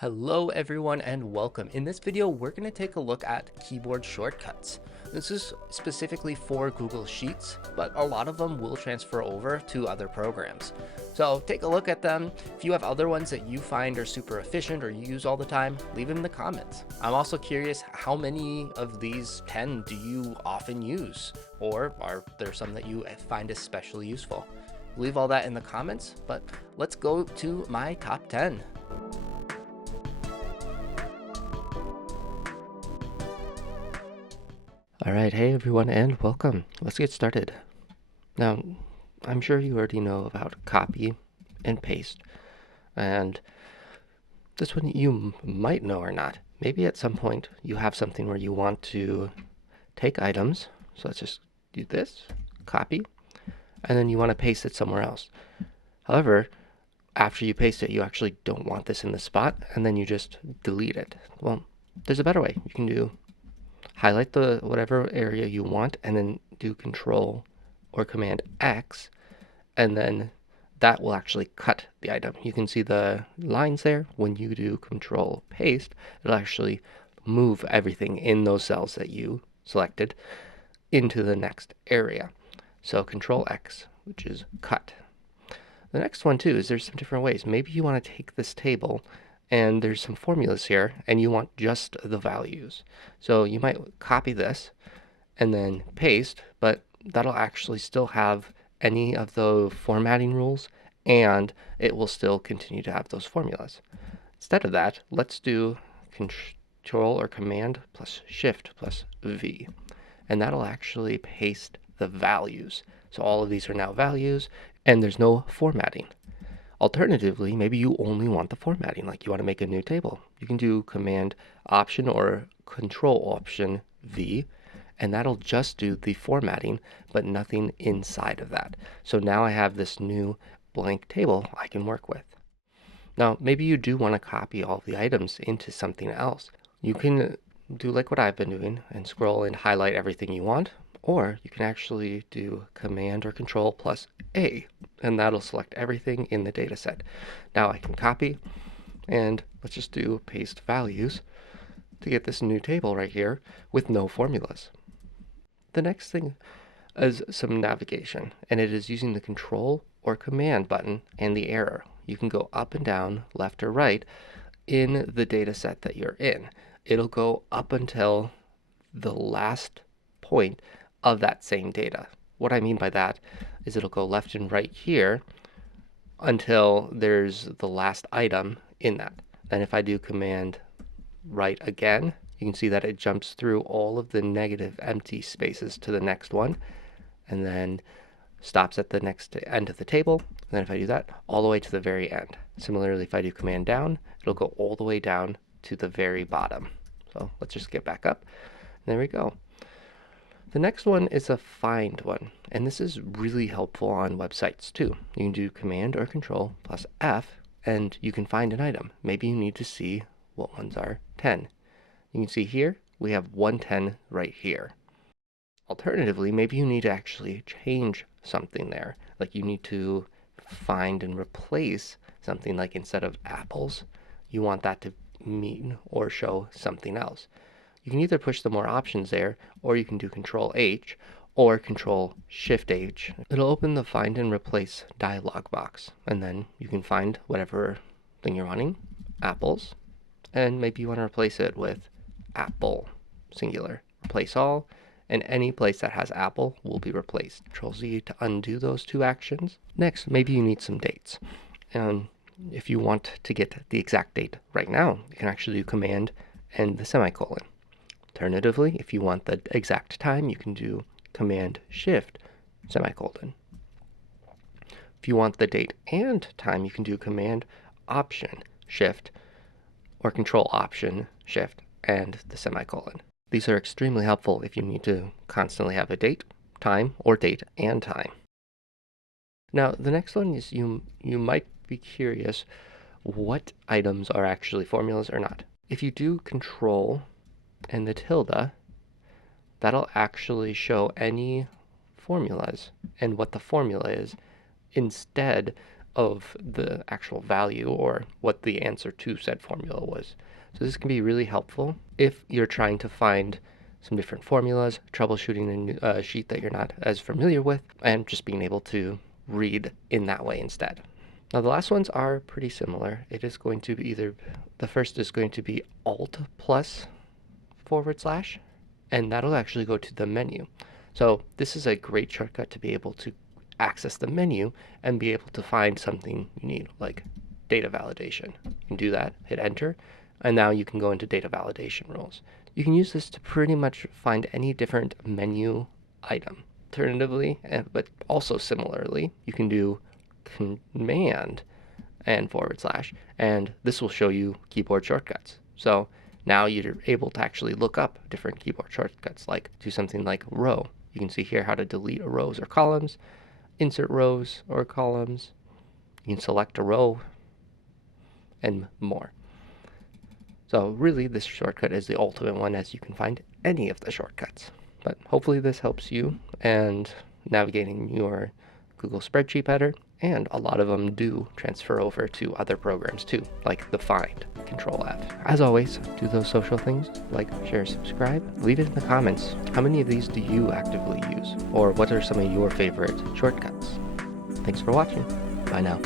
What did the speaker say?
Hello everyone and welcome. In this video, we're going to take a look at keyboard shortcuts. This is specifically for Google Sheets, but a lot of them will transfer over to other programs. So take a look at them. If you have other ones that you find are super efficient or you use all the time, leave them in the comments. I'm also curious, how many of these 10 do you often use? Or are there some that you find especially useful? Leave all that in the comments, but let's go to my top 10. Alright, hey everyone and welcome. Let's get started. Now, I'm sure you already know about copy and paste, and this one you might know or not. Maybe at some point you have something where you want to take items, so let's just do this, copy, and then you want to paste it somewhere else. However, after you paste it, you actually don't want this in the spot, and then you just delete it. Well, there's a better way. You can do highlight the whatever area you want and then do Control or Command X, and then that will actually cut the item. You can see the lines there. When you do Control Paste, it'll actually move everything in those cells that you selected into the next area. So Control X, which is cut. The next one too is there's some different ways. Maybe you want to take this table and there's some formulas here and you want just the values. So you might copy this and then paste, but that'll actually still have any of the formatting rules and it will still continue to have those formulas. Instead of that, let's do Control or Command plus Shift plus V, and that'll actually paste the values. So all of these are now values and there's no formatting. Alternatively, maybe you only want the formatting, like you want to make a new table. You can do Command Option or Control Option V, and that'll just do the formatting, but nothing inside of that. So now I have this new blank table I can work with. Now, maybe you do want to copy all the items into something else. You can do like what I've been doing and scroll and highlight everything you want, or you can actually do Command or Control plus A, and that'll select everything in the data set. Now I can copy, and let's just do paste values to get this new table right here with no formulas. The next thing is some navigation, and it is using the Control or Command button and the arrow. You can go up and down, left or right in the data set that you're in. It'll go up until the last point of that same data. What I mean by that is it'll go left and right here until there's the last item in that. And if I do Command right again, you can see that it jumps through all of the negative empty spaces to the next one and then stops at the next end of the table. And then if I do that, all the way to the very end. Similarly, if I do Command down, it'll go all the way down to the very bottom. So let's just get back up. There we go. The next one is a find one, and this is really helpful on websites too. You can do Command or Control plus F, and you can find an item. Maybe you need to see what ones are 10. You can see here, we have 110 right here. Alternatively, maybe you need to actually change something there. Like you need to find and replace something, like instead of apples, you want that to mean or show something else. You can either push the more options there, or you can do Control H or Control Shift H. It'll open the Find and Replace dialog box, and then you can find whatever thing you're wanting, apples, and maybe you want to replace it with apple, singular. Replace all, and any place that has apple will be replaced. Control Z to undo those two actions. Next, maybe you need some dates. And if you want to get the exact date right now, you can actually do Command and the semicolon. Alternatively, if you want the exact time, you can do Command Shift semicolon. If you want the date and time, you can do Command Option Shift or Control Option Shift and the semicolon. These are extremely helpful if you need to constantly have a date, time, or date and time. Now, the next one is you might be curious what items are actually formulas or not. If you do Control and the tilde, that'll actually show any formulas and what the formula is instead of the actual value or what the answer to said formula was. So this can be really helpful if you're trying to find some different formulas, troubleshooting a sheet that you're not as familiar with, and just being able to read in that way instead. Now the last ones are pretty similar. It is going to be the first is going to be Alt plus /, and that'll actually go to the menu. So this is a great shortcut to be able to access the menu and be able to find something you need, like data validation. You can do that, hit enter, and now you can go into data validation rules. You can use this to pretty much find any different menu item. Alternatively, but also similarly, you can do Command and /, and this will show you keyboard shortcuts. So now you're able to actually look up different keyboard shortcuts, like do something like row. You can see here how to delete rows or columns, insert rows or columns. You can select a row, and more. So really, this shortcut is the ultimate one, as you can find any of the shortcuts. But hopefully this helps you and navigating your Google Spreadsheet better, and a lot of them do transfer over to other programs too, like the Find Control F. As always, do those social things, like, share, subscribe. Leave it in the comments. How many of these do you actively use? Or what are some of your favorite shortcuts? Thanks for watching. Bye now.